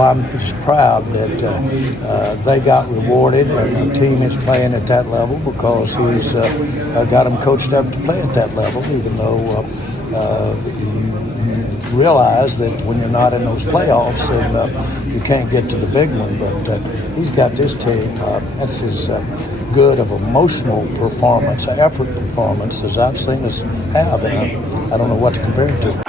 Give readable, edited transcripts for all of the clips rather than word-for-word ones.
all, I'm just proud that they got rewarded and the team is playing at that level because he's got them coached up to play at that level, even though you realize that when you're not in those playoffs and you can't get to the big one. But he's got this team. That's as good of emotional performance, effort performance as I've seen us have, and I don't know what to compare it to.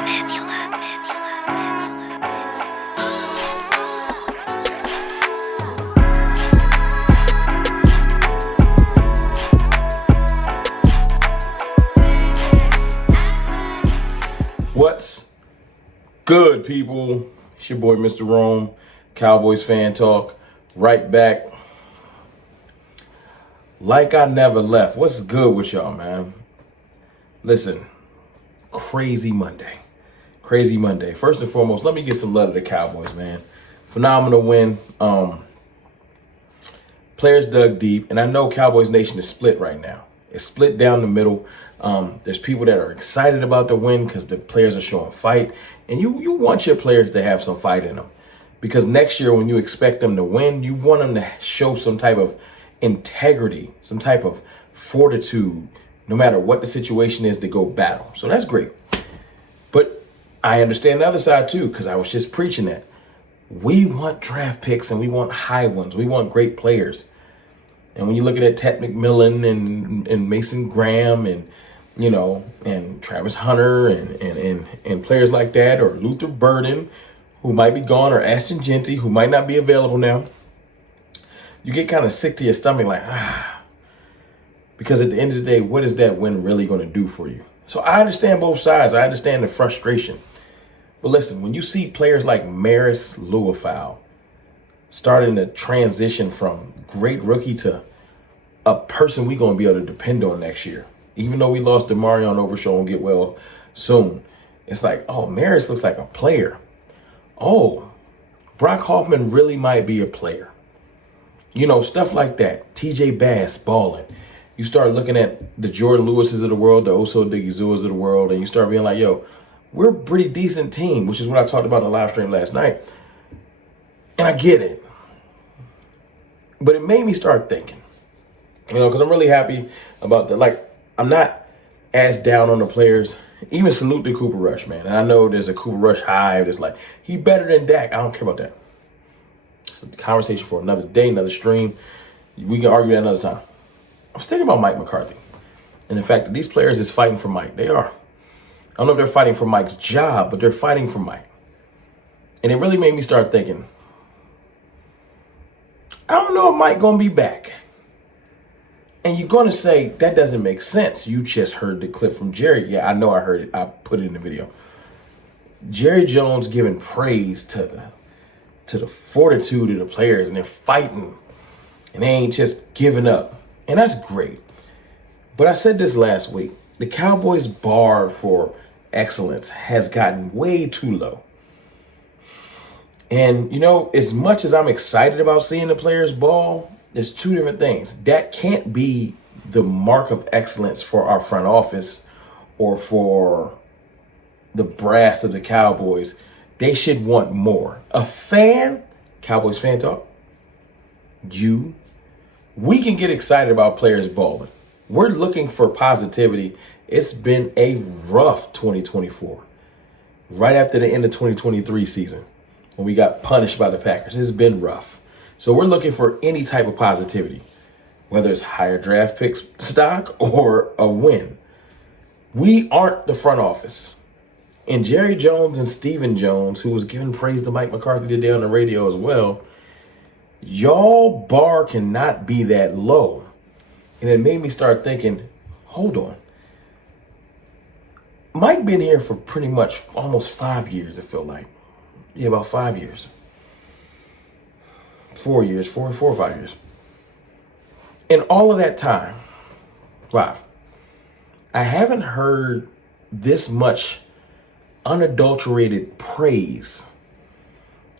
What's good, people? It's your boy, Mr. Rome, Cowboys Fan Talk, right back. Like I never left. What's good with y'all, man? Listen, crazy Monday. Crazy Monday. First and foremost, let me get some love to the Cowboys, man. Phenomenal win. Players dug deep, and I know Cowboys Nation is split right now. It's split down the middle. There's people that are excited about the win because the players are showing fight. And you want your players to have some fight in them. Because next year when you expect them to win, you want them to show some type of integrity, some type of fortitude, no matter what the situation is, to go battle. So that's great. But I understand the other side too, because I was just preaching that. We want draft picks and we want high ones. We want great players. And when you look at Ted McMillan and Mason Graham and Travis Hunter and players like that, or Luther Burden, who might be gone, or Ashton Genty, who might not be available now, you get kind of sick to your stomach, like, because at the end of the day, what is that win really going to do for you? So I understand both sides. I understand the frustration. But listen, when you see players like Maris Luafau starting to transition from great rookie to a person we're going to be able to depend on next year, even though we lost Demarion Overshow and get well soon, it's like, oh, Maris looks like a player. Oh, Brock Hoffman really might be a player. You know, stuff like that. TJ Bass balling. You start looking at the Jordan Lewises of the world, the Oso Odighizuwas of the world, and you start being like, yo, we're a pretty decent team, which is what I talked about in the live stream last night. And I get it. But it made me start thinking, because I'm really happy about that. Like, I'm not as down on the players. Even salute to Cooper Rush, man. And I know there's a Cooper Rush hive that's like, he better than Dak. I don't care about that. It's a conversation for another day, another stream. We can argue that another time. I was thinking about Mike McCarthy and the fact that these players is fighting for Mike. They are. I don't know if they're fighting for Mike's job, but they're fighting for Mike. And it really made me start thinking, I don't know if Mike going to be back. And you're going to say, that doesn't make sense. You just heard the clip from Jerry. Yeah, I know I heard it. I put it in the video. Jerry Jones giving praise to the fortitude of the players, and they're fighting. And they ain't just giving up. And that's great. But I said this last week. The Cowboys' bar for excellence has gotten way too low. And, as much as I'm excited about seeing the players ball, there's two different things. That can't be the mark of excellence for our front office or for the brass of the Cowboys. They should want more. A fan, Cowboys Fan Talk, we can get excited about players balling. We're looking for positivity. It's been a rough 2024. Right after the end of 2023 season, when we got punished by the Packers, it's been rough. So we're looking for any type of positivity, whether it's higher draft picks stock or a win. We aren't the front office. And Jerry Jones and Stephen Jones, who was giving praise to Mike McCarthy today on the radio as well, y'all bar cannot be that low. And it made me start thinking, hold on. Mike been here for pretty much almost 5 years, it felt like. Yeah, about 5 years. 4 years, four or 5 years. In all of that time, wow, I haven't heard this much unadulterated praise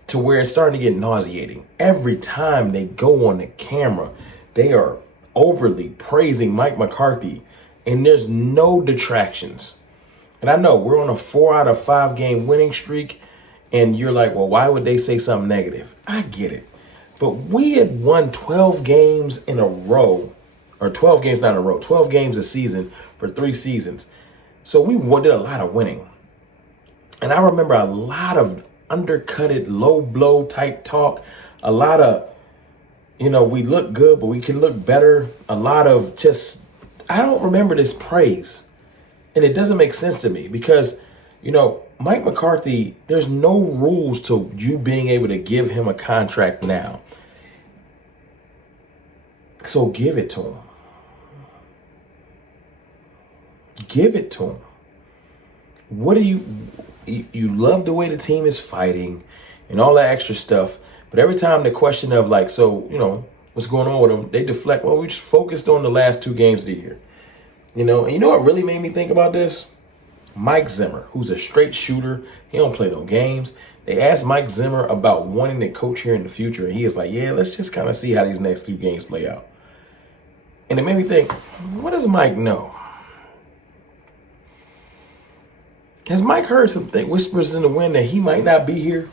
to where it's starting to get nauseating. Every time they go on the camera, they are overly praising Mike McCarthy, and there's no detractions. And I know we're on a 4 out of 5 game winning streak, And you're like, well, why would they say something negative? I get it. But we had won 12 games in a row, or 12 games not in a row, 12 games a season for 3 seasons. So we did a lot of winning. And I remember a lot of undercutted, low blow type talk, a lot of, we look good, but we can look better. A lot of just, I don't remember this praise. And it doesn't make sense to me because, Mike McCarthy, there's no rules to you being able to give him a contract now. So give it to him. Give it to him. What do you love the way the team is fighting and all that extra stuff. But every time the question of what's going on with them, they deflect. Well, we just focused on the last 2 games of the year. And you know what really made me think about this? Mike Zimmer, who's a straight shooter. He don't play no games. They asked Mike Zimmer about wanting to coach here in the future. And he is like, yeah, let's just kind of see how these next 2 games play out. And it made me think, what does Mike know? Has Mike heard something, whispers in the wind that he might not be here?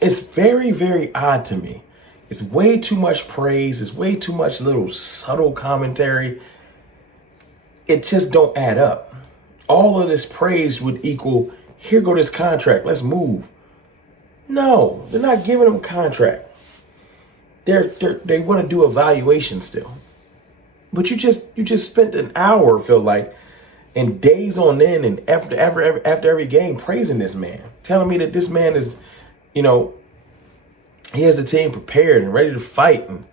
It's very, very odd to me. It's way too much praise. It's way too much little subtle commentary. It just don't add up. All of this praise would equal, here go this contract, let's move. No, they're not giving him a contract. They want to do evaluation still. But you just spent an hour, feel like, and days on end and after every game praising this man, telling me that this man is, he has the team prepared and ready to fight. And,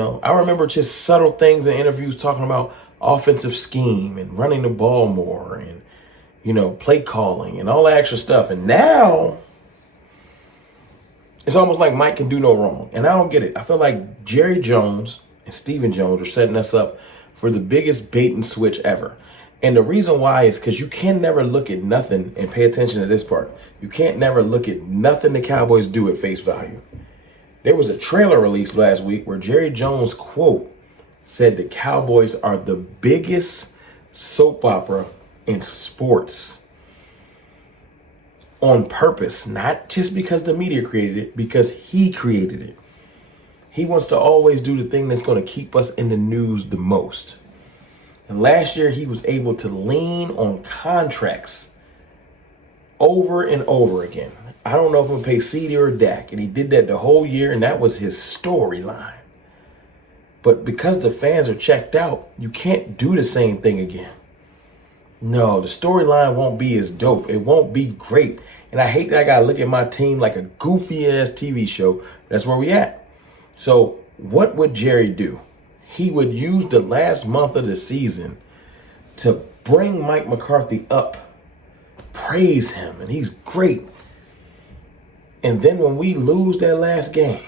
I remember just subtle things in interviews talking about offensive scheme and running the ball more and, play calling and all that extra stuff. And now it's almost like Mike can do no wrong. And I don't get it. I feel like Jerry Jones and Stephen Jones are setting us up for the biggest bait and switch ever. And the reason why is because you can never look at nothing and pay attention to this part. You can't never look at nothing the Cowboys do at face value. There was a trailer released last week where Jerry Jones, quote, said the Cowboys are the biggest soap opera in sports. On purpose, not just because the media created it, because he created it. He wants to always do the thing that's going to keep us in the news the most. And last year, he was able to lean on contracts over and over again. I don't know if I'm going to pay CD or Dak. And he did that the whole year, and that was his storyline. But because the fans are checked out, you can't do the same thing again. No, the storyline won't be as dope. It won't be great. And I hate that I got to look at my team like a goofy-ass TV show. That's where we at. So what would Jerry do? He would use the last month of the season to bring Mike McCarthy up, praise him, and he's great. And then when we lose that last game,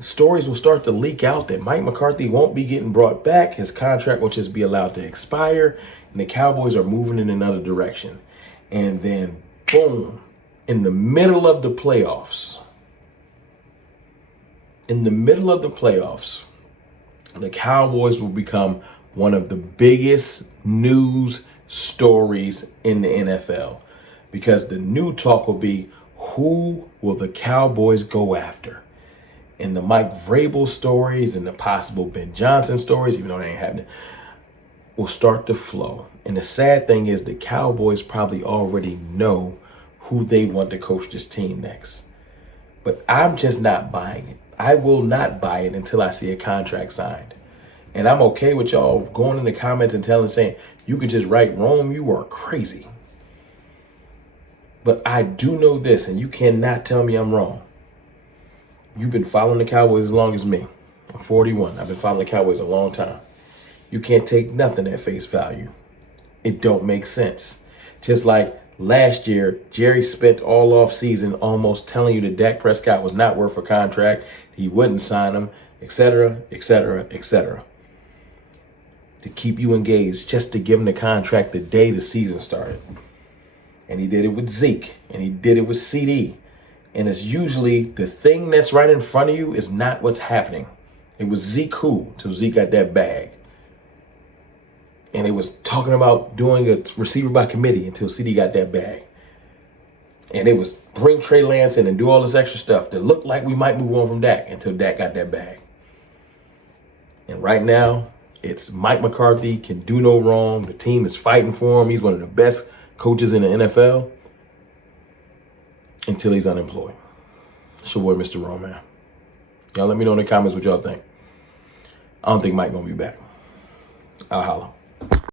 stories will start to leak out that Mike McCarthy won't be getting brought back. His contract will just be allowed to expire, and the Cowboys are moving in another direction. And then, boom, in the middle of the playoffs, the Cowboys will become one of the biggest news stories in the NFL because the new talk will be, who will the Cowboys go after? And the Mike Vrabel stories and the possible Ben Johnson stories, even though they ain't happening, will start to flow. And the sad thing is the Cowboys probably already know who they want to coach this team next. But I'm just not buying it. I will not buy it until I see a contract signed. And I'm okay with y'all going in the comments and saying, you could just write, Rome, you are crazy. But I do know this, and you cannot tell me I'm wrong. You've been following the Cowboys as long as me. I'm 41. I've been following the Cowboys a long time. You can't take nothing at face value. It don't make sense. Just like last year, Jerry spent all off season almost telling you that Dak Prescott was not worth a contract. He wouldn't sign him, etc., etc., etc. To keep you engaged, just to give him the contract the day the season started. And he did it with Zeke, and he did it with CD. And it's usually the thing that's right in front of you is not what's happening. It was Zeke who, till Zeke got that bag. And it was talking about doing a receiver by committee until CD got that bag. And it was bring Trey Lance in and do all this extra stuff that looked like we might move on from Dak until Dak got that bag. And right now, it's Mike McCarthy can do no wrong. The team is fighting for him. He's one of the best coaches in the NFL until he's unemployed. It's your boy, Mr. Roman. Y'all let me know in the comments what y'all think. I don't think Mike gonna be back. I'll holla.